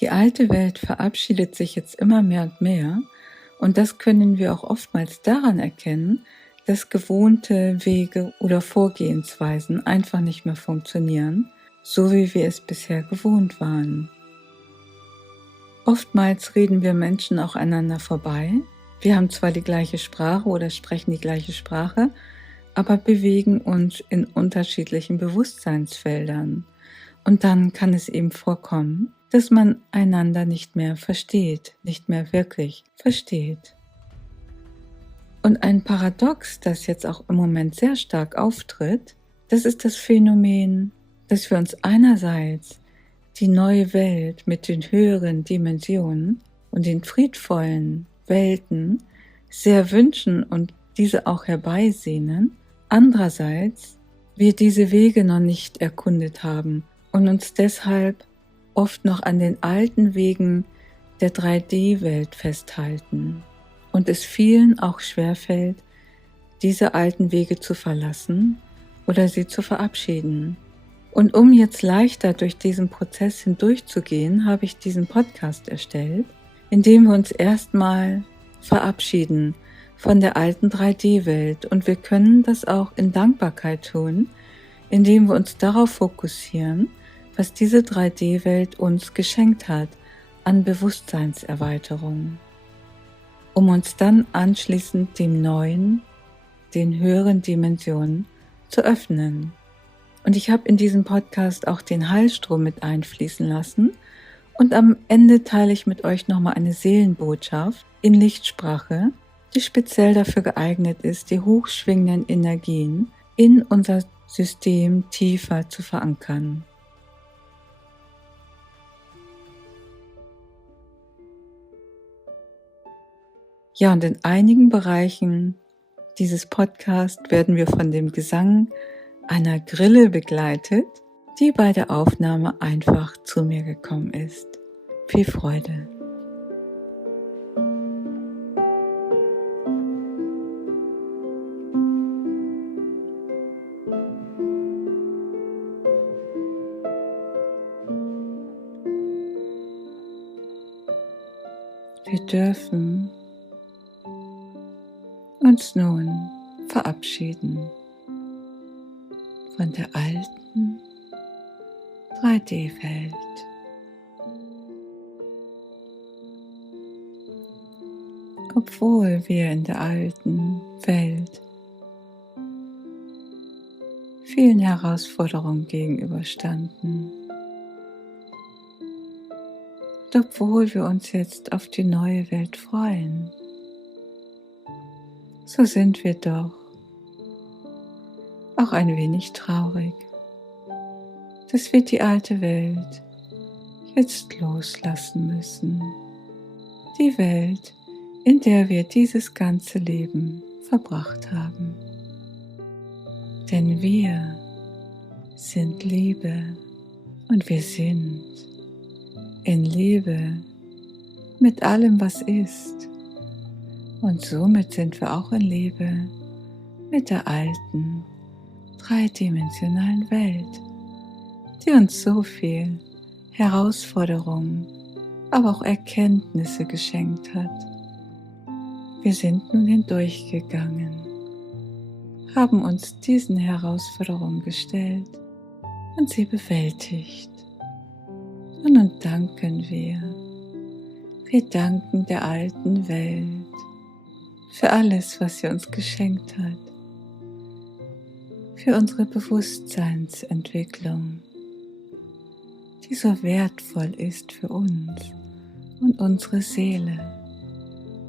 Die alte Welt verabschiedet sich jetzt immer mehr und mehr, und das können wir auch oftmals daran erkennen, dass gewohnte Wege oder Vorgehensweisen einfach nicht mehr funktionieren, so wie wir es bisher gewohnt waren. Oftmals reden wir Menschen auch einander vorbei. Wir haben zwar die gleiche Sprache oder sprechen die gleiche Sprache, aber bewegen uns in unterschiedlichen Bewusstseinsfeldern. Und dann kann es eben vorkommen, dass man einander nicht mehr versteht, nicht mehr wirklich versteht. Und ein Paradox, das jetzt auch im Moment sehr stark auftritt, das ist das Phänomen, dass wir uns einerseits die neue Welt mit den höheren Dimensionen und den friedvollen Welten sehr wünschen und diese auch herbeisehnen, andererseits wir diese Wege noch nicht erkundet haben und uns deshalb oft noch an den alten Wegen der 3D-Welt festhalten und es vielen auch schwerfällt, diese alten Wege zu verlassen oder sie zu verabschieden. Und um jetzt leichter durch diesen Prozess hindurchzugehen, habe ich diesen Podcast erstellt, in dem wir uns erstmal verabschieden von der alten 3D-Welt. Und wir können das auch in Dankbarkeit tun, indem wir uns darauf fokussieren, was diese 3D-Welt uns geschenkt hat an Bewusstseinserweiterung, um uns dann anschließend dem Neuen, den höheren Dimensionen zu öffnen. Und ich habe in diesem Podcast auch den Heilstrom mit einfließen lassen und am Ende teile ich mit euch nochmal eine Seelenbotschaft in Lichtsprache, die speziell dafür geeignet ist, die hochschwingenden Energien in unser System tiefer zu verankern. Ja, und in einigen Bereichen dieses Podcasts werden wir von dem Gesang einer Grille begleitet, die bei der Aufnahme einfach zu mir gekommen ist. Viel Freude! Wir dürfen uns nun verabschieden von der alten 3D-Welt. Obwohl wir in der alten Welt vielen Herausforderungen gegenüberstanden, und obwohl wir uns jetzt auf die neue Welt freuen, so sind wir doch auch ein wenig traurig, dass wir die alte Welt jetzt loslassen müssen. Die Welt, in der wir dieses ganze Leben verbracht haben. Denn wir sind Liebe und wir sind in Liebe mit allem, was ist. Und somit sind wir auch in Liebe mit der alten, dreidimensionalen Welt, die uns so viel Herausforderungen, aber auch Erkenntnisse geschenkt hat. Wir sind nun hindurchgegangen, haben uns diesen Herausforderungen gestellt und sie bewältigt. Und nun danken wir. Wir danken der alten Welt für alles, was sie uns geschenkt hat, für unsere Bewusstseinsentwicklung, die so wertvoll ist für uns und unsere Seele.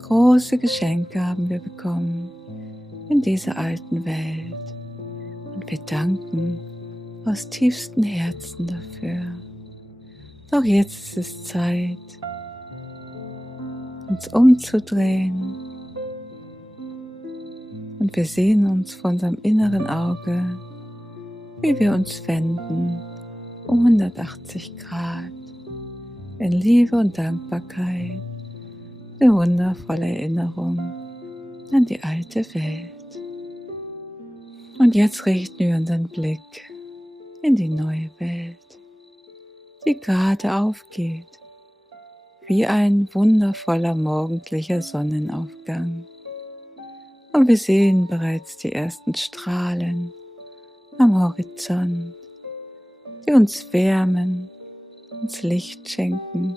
Große Geschenke haben wir bekommen in dieser alten Welt und wir danken aus tiefstem Herzen dafür. Doch jetzt ist es Zeit, uns umzudrehen und wir sehen uns vor unserem inneren Auge, wie wir uns wenden um 180 Grad in Liebe und Dankbarkeit, eine wundervolle Erinnerung an die alte Welt. Und jetzt richten wir unseren Blick in die neue Welt, die gerade aufgeht, wie ein wundervoller morgendlicher Sonnenaufgang. Und wir sehen bereits die ersten Strahlen am Horizont, die uns wärmen, uns Licht schenken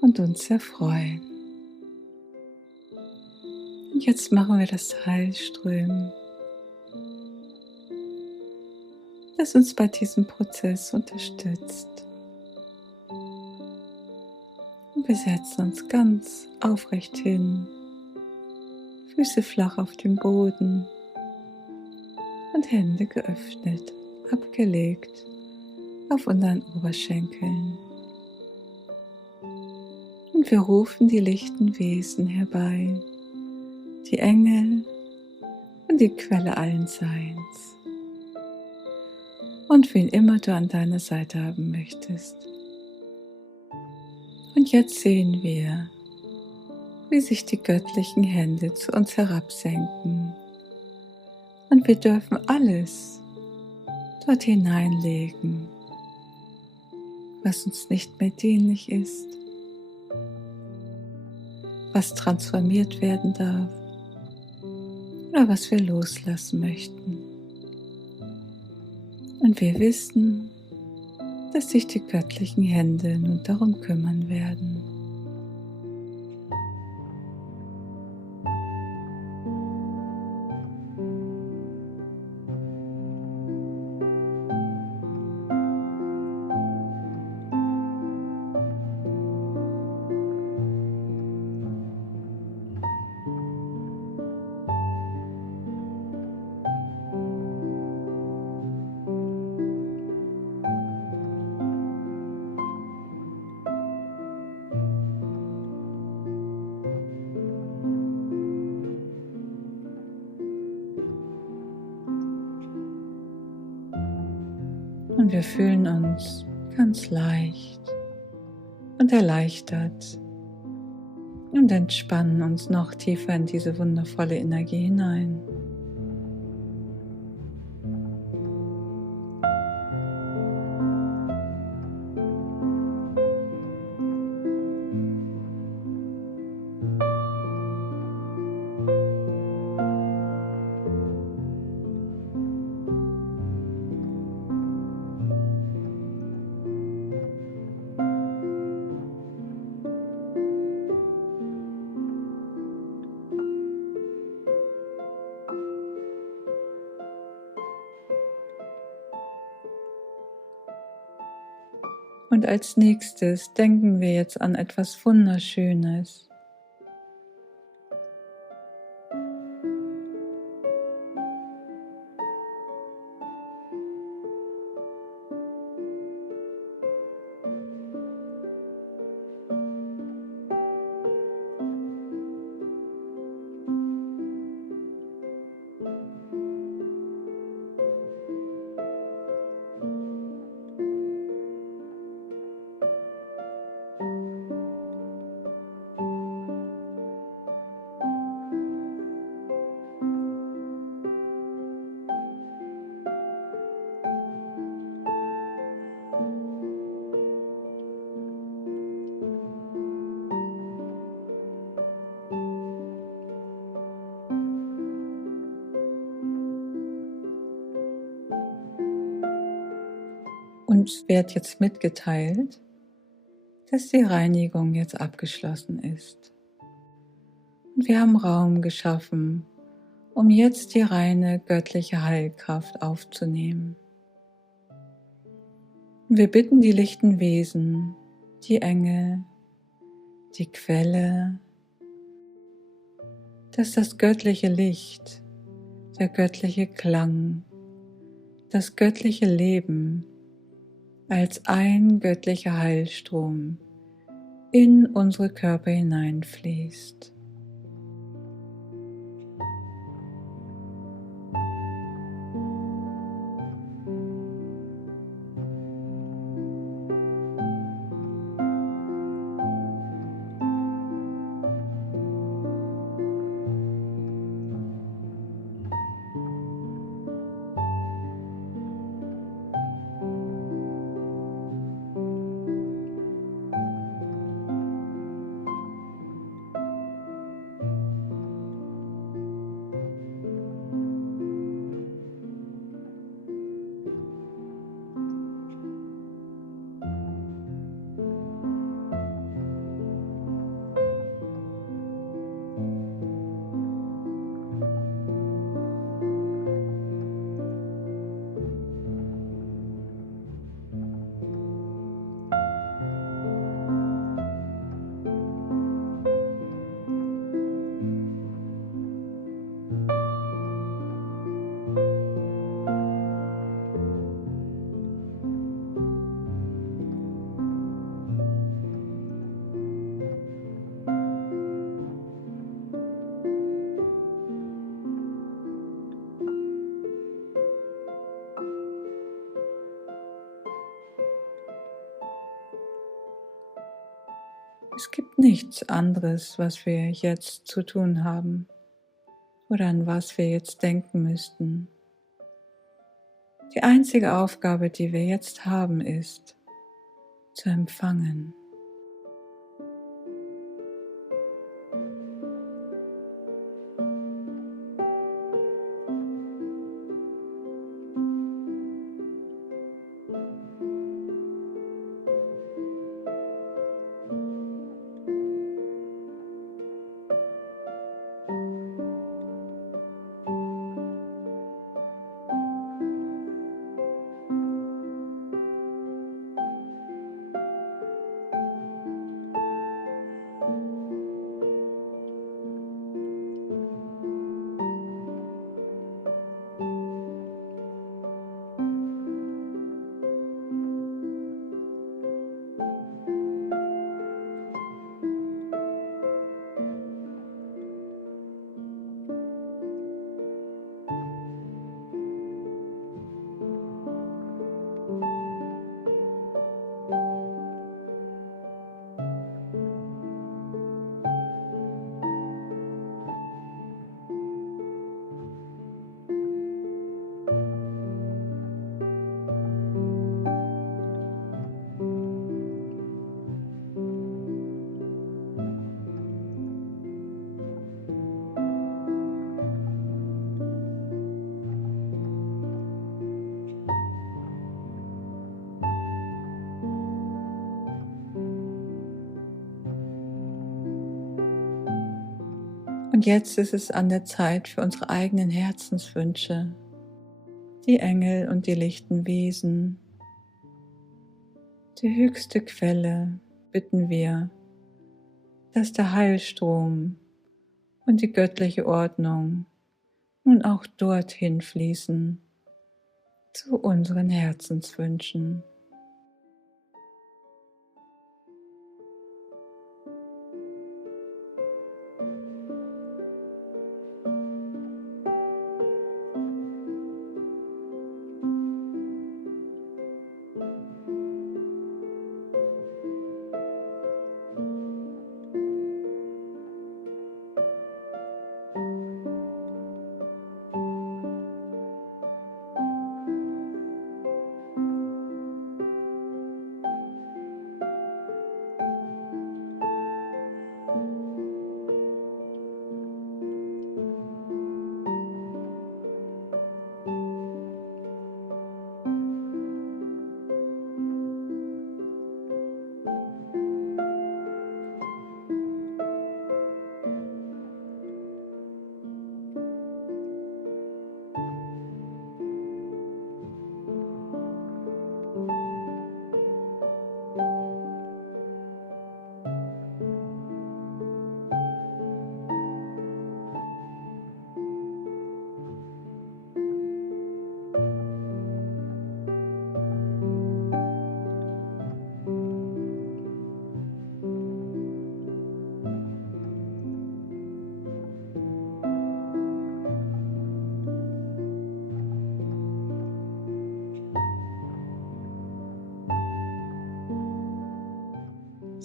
und uns erfreuen. Und jetzt machen wir das Heilströmen, das uns bei diesem Prozess unterstützt. Und wir setzen uns ganz aufrecht hin, Füße flach auf dem Boden und Hände geöffnet, abgelegt auf unseren Oberschenkeln. Und wir rufen die lichten Wesen herbei, die Engel und die Quelle allen Seins. Und wen immer du an deiner Seite haben möchtest. Und jetzt sehen wir, wie sich die göttlichen Hände zu uns herabsenken. Und wir dürfen alles dort hineinlegen, was uns nicht mehr dienlich ist, was transformiert werden darf oder was wir loslassen möchten. Und wir wissen, dass sich die göttlichen Hände nun darum kümmern werden. Und wir fühlen uns ganz leicht und erleichtert und entspannen uns noch tiefer in diese wundervolle Energie hinein. Und als nächstes denken wir jetzt an etwas Wunderschönes. Uns wird jetzt mitgeteilt, dass die Reinigung jetzt abgeschlossen ist. Und wir haben Raum geschaffen, um jetzt die reine göttliche Heilkraft aufzunehmen. Wir bitten die lichten Wesen, die Engel, die Quelle, dass das göttliche Licht, der göttliche Klang, das göttliche Leben als ein göttlicher Heilstrom in unsere Körper hineinfließt. Es gibt nichts anderes, was wir jetzt zu tun haben oder an was wir jetzt denken müssten. Die einzige Aufgabe, die wir jetzt haben, ist, zu empfangen. Und jetzt ist es an der Zeit für unsere eigenen Herzenswünsche, die Engel und die lichten Wesen, die höchste Quelle bitten wir, dass der Heilstrom und die göttliche Ordnung nun auch dorthin fließen, zu unseren Herzenswünschen.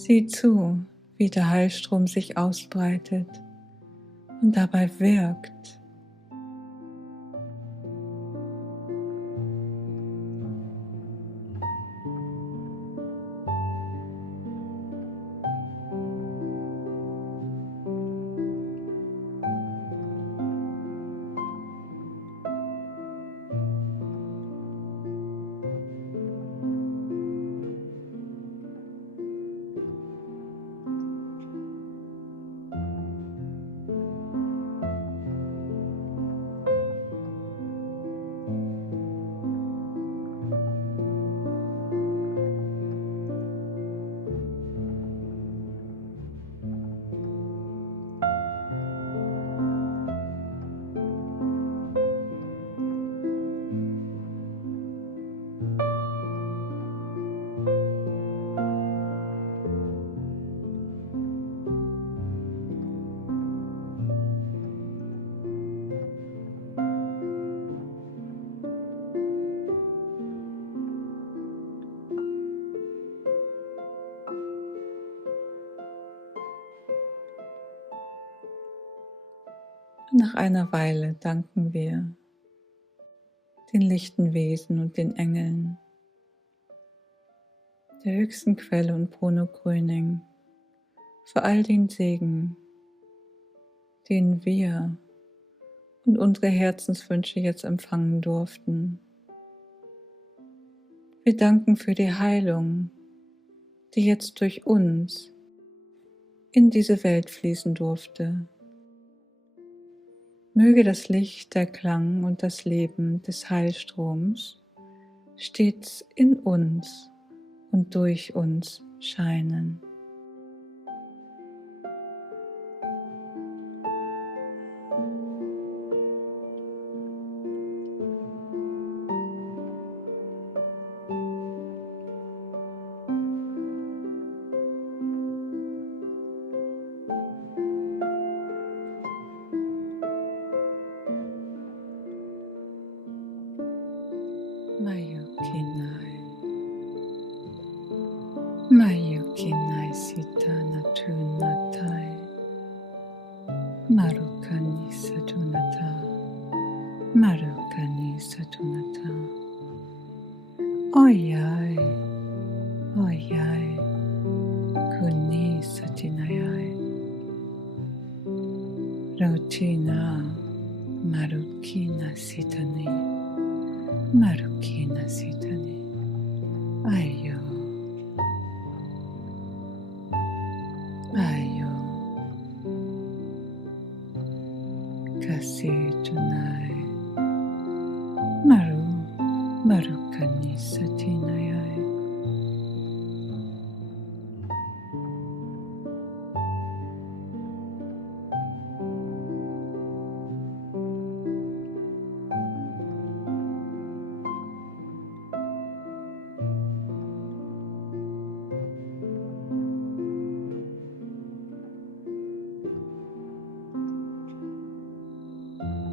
Sieh zu, wie der Heilstrom sich ausbreitet und dabei wirkt. Und nach einer Weile danken wir den lichten Wesen und den Engeln, der höchsten Quelle und Bruno Gröning, für all den Segen, den wir und unsere Herzenswünsche jetzt empfangen durften. Wir danken für die Heilung, die jetzt durch uns in diese Welt fließen durfte. Möge das Licht, der Klang und das Leben des Heilstroms stets in uns und durch uns scheinen. Mayukinai, Mayukinai Sita Natunatai, Marukani Satunata, Marukani Satunata. Oyai, Oyai, Kuni Satinayai, Rotina, Marukina Sitani, Marukina Sitani, Ayo, Ayo, Kasi Tunai, Maru, Marukani Satinayai.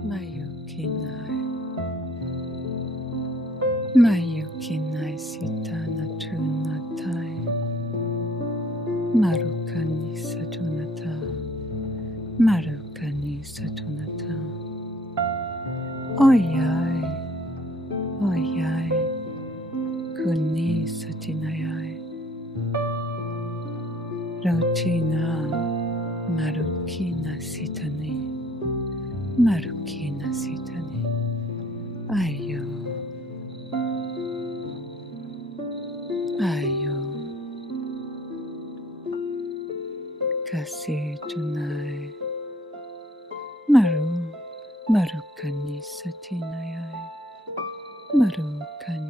Mayukinai, Mayukinai Sita Natunatai, Marukani Satunata, Marukani Satunata. Oyai, Oyai, Kuni Satinayai, Rotina, Marukina Sitani, Marukina Sitani, Ayo, Ayo, Kasi Tunai, Maru, Marukani Satinayai, Marukani